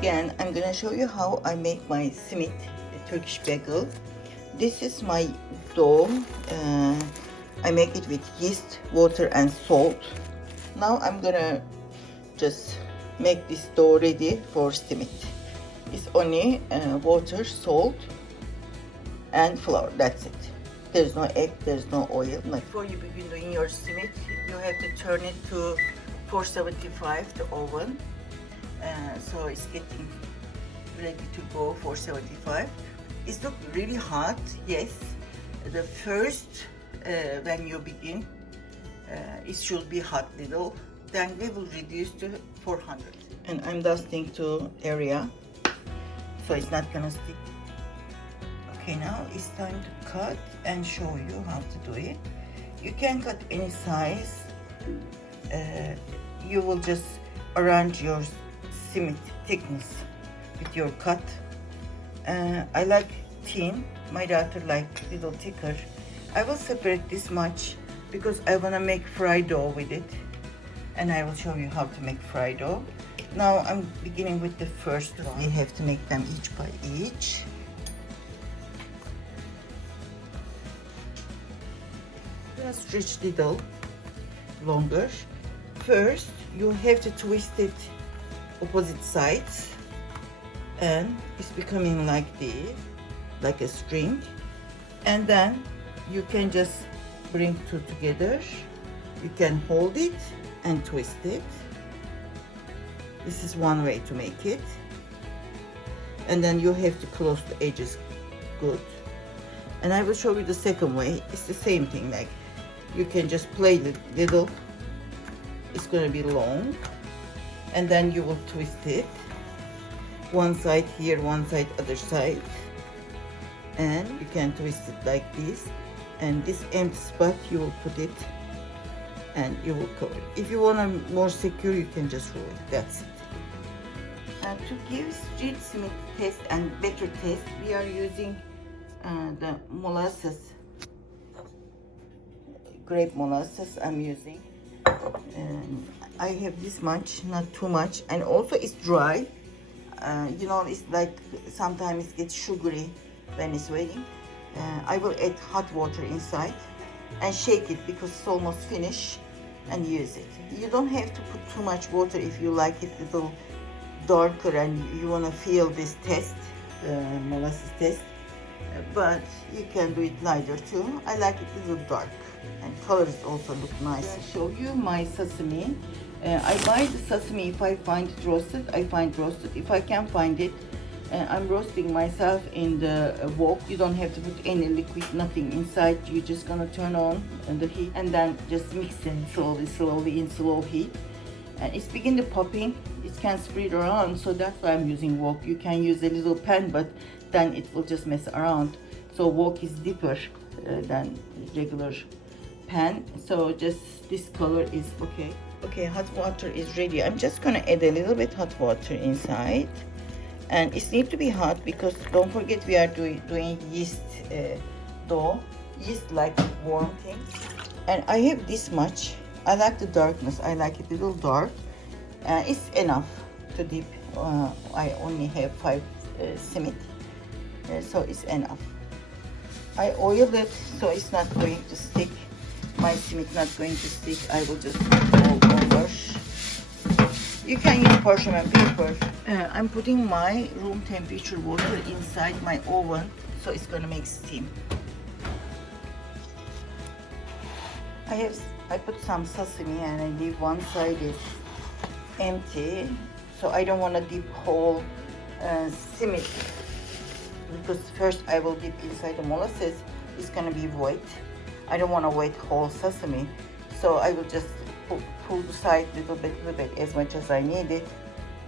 again, I'm gonna show you how I make my simit, the Turkish bagel. This is my dough. I make it with yeast, water and salt. Now I'm gonna just make this dough ready for simit. It's only water, salt and flour, that's it. There's no egg, there's no oil. Before you begin doing your simit, you have to turn it to 475, the oven. So it's getting ready to go, 475. It's not really hot, yes. The first, when you begin, it should be hot little. Then we will reduce to 400. And I'm dusting to area, so it's not gonna stick. Okay, now it's time to cut and show you how to do it. You can cut any size. You will just arrange your simit thickness with your cut. I like thin, my daughter like little thicker. I will separate this much because I want to make fried dough with it, and I will show you how to make fried dough. Now I'm beginning with the first one. We have to make them each by each. Just stretch little longer. First you have to twist it opposite sides, and it's becoming like this, like a string. And then you can just bring two together. You can hold it and twist it. This is one way to make it. And then you have to close the edges good. And I will show you the second way. It's the same thing, like you can just play the little. It's going to be long, and then you will twist it. One side here, one side other side, and you can twist it like this. And this empty spot you will put it, and you will cover it. If you want to more secure, you can just roll it. That's it. To give street simit taste and better taste, we are using the molasses, grape molasses. I'm using. And I have this much, not too much, and also it's dry. You know, it's like sometimes it gets sugary when it's waiting. I will add hot water inside and shake it because it's almost finished, and use it. You don't have to put too much water if you like it a little darker and you want to feel this taste, molasses taste, but you can do it lighter too. I like it a little dark, and colors also look nice. I'll show you my sesame. I buy the sesame if I find it roasted. I find roasted. If I can't find it, I'm roasting myself in the wok. You don't have to put any liquid, nothing inside. You're just gonna turn on the heat and then just mix it slowly in slow heat. And it's begin to popping. It can spread around, so that's why I'm using wok. You can use a little pan, but then it will just mess around. So wok is deeper than regular pan. So just this color is okay. Okay, hot water is ready. I'm just gonna add a little bit hot water inside, and it needs to be hot because don't forget we are doing yeast dough. Yeast like warm things, and I have this much. I like the darkness. I like it a little dark. It's enough to dip. I only have 5 simit, so it's enough. I oiled it so it's not going to stick. My simit not going to stick. I will just put it all over. You can use parchment paper. I'm putting my room temperature water inside my oven, so it's gonna make steam. I put some sesame and I leave one side is empty, so I don't want to dip whole simit, because first I will dip inside the molasses. It's gonna be wet. I don't want to wet whole sesame, so I will just pull the side little bit as much as I need it,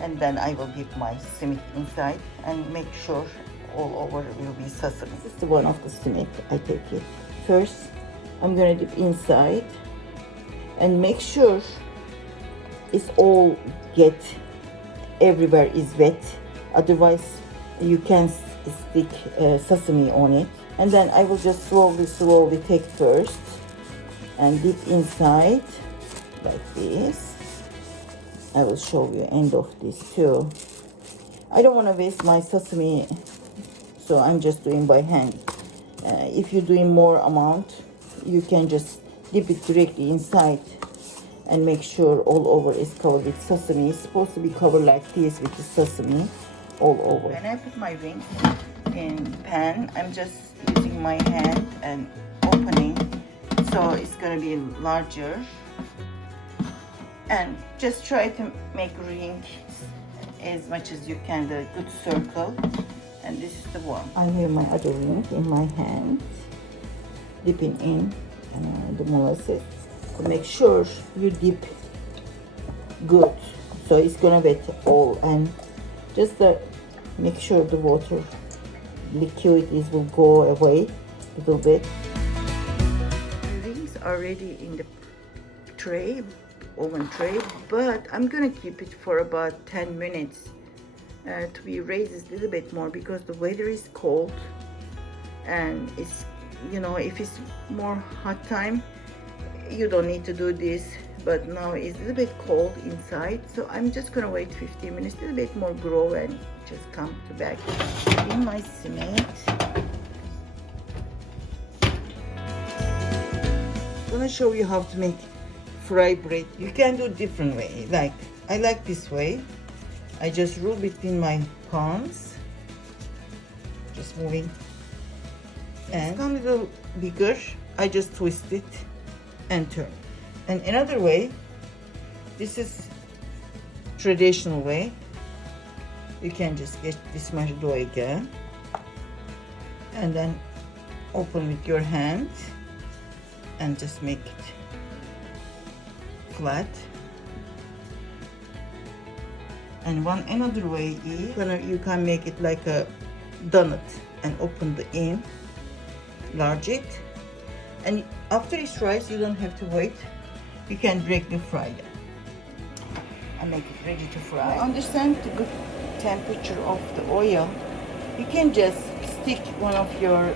and then I will dip my simit inside and make sure all over will be sesame. This is the one of the simit. I take it first. I'm gonna dip inside and make sure it's all get everywhere is wet, otherwise you can stick sesame on it. And then I will just slowly take first and dip inside like this. I will show you end of this too. I don't want to waste my sesame, so I'm just doing by hand. If you're doing more amount, you can just dip it directly inside and make sure all over is covered with sesame. It's supposed to be covered like this with the sesame all over. When I put my wings in pan, I'm just using my hand and opening, so it's gonna be larger. And just try to make rings as much as you can, the good circle. And this is the one. I have my other ring in my hand, dipping in the molasses. So make sure you dip good, so it's gonna wet all, and just make sure the water liquid will go away a little bit. The rings are ready in the tray, oven tray, but I'm gonna keep it for about 10 minutes to be raised a little bit more, because the weather is cold, and it's, you know, if it's more hot time you don't need to do this, but now it's a little bit cold inside, so I'm just gonna wait 15 minutes, a little bit more grow, and just come to back in my Simit. I'm gonna show you how to make fry bread. You can do different way. Like I like this way. I just roll between my palms, just moving, and come a little bigger. I just twist it and turn. And another way, this is traditional way. You can just get this much dough again, and then open with your hand and just make it flat. And another way is you can make it like a donut and open the end, enlarge it, and after it's fried, you don't have to wait. You can directly fry it and make it ready to fry. Understand the good temperature of the oil. You can just stick one of your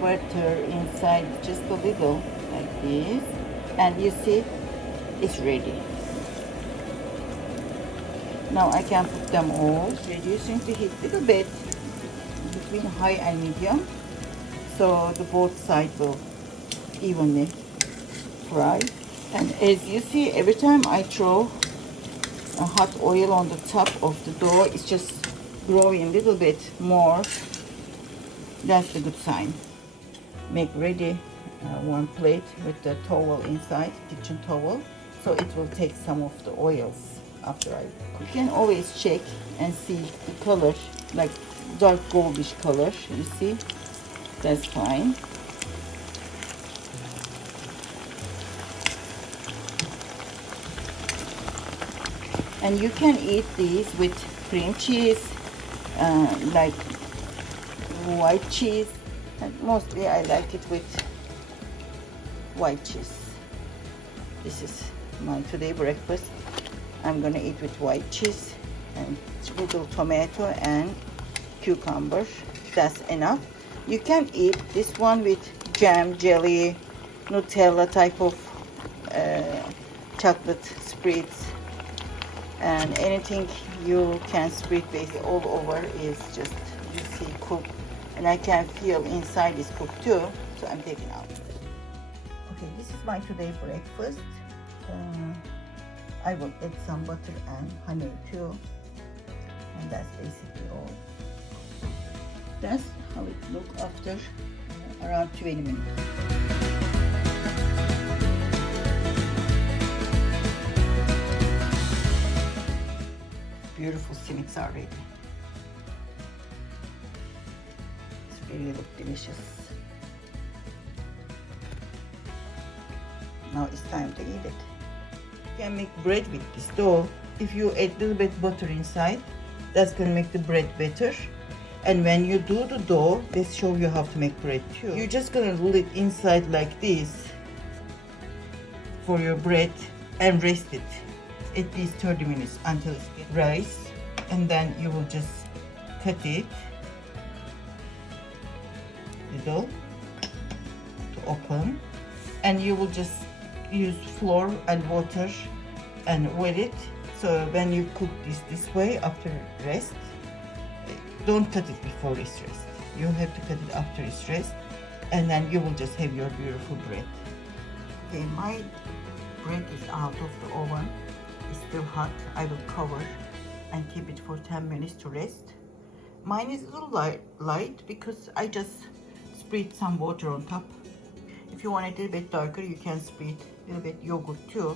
butter inside, just a little like this, and you see it's ready. Now I can put them all, reducing the heat a little bit between high and medium, so the both sides will evenly fry. And as you see, every time I throw a hot oil on the top of the dough, it's just growing a little bit more. That's the good sign. Make ready one plate with the towel inside, kitchen towel, so it will take some of the oils after I cook. You can always check and see the color, like dark goldish color, you see, that's fine. And you can eat these with cream cheese, like white cheese, and mostly I like it with white cheese. This is my today breakfast. I'm gonna eat with white cheese and little tomato and cucumber. That's enough. You can eat this one with jam, jelly, Nutella type of chocolate spreads, and anything you can spread base all over is just, you see, cooked, and I can feel inside is cooked too, so I'm taking out. Okay, this is my today breakfast. I will add some butter and honey too, and that's basically all. That's how it looks after around 20 minutes. Beautiful simits are ready. It's really look delicious. Now it's time to eat it. You can make bread with this dough. If you add a little bit butter inside, that's gonna make the bread better. And when you do the dough, let's show you how to make bread too. You're just gonna roll it inside like this for your bread and rest it at least 30 minutes until it's get rice, and then you will just cut it little to open, and you will just use flour and water and wet it So when you cook this way after rest, don't cut it before it's rest. You have to cut it after it's rest, and then you will just have your beautiful bread. Okay, my bread is out of the oven. It's still hot. I will cover and keep it for 10 minutes to rest. Mine is a little light because I just spread some water on top. If you want it a little bit darker, you can spread a little bit yogurt too.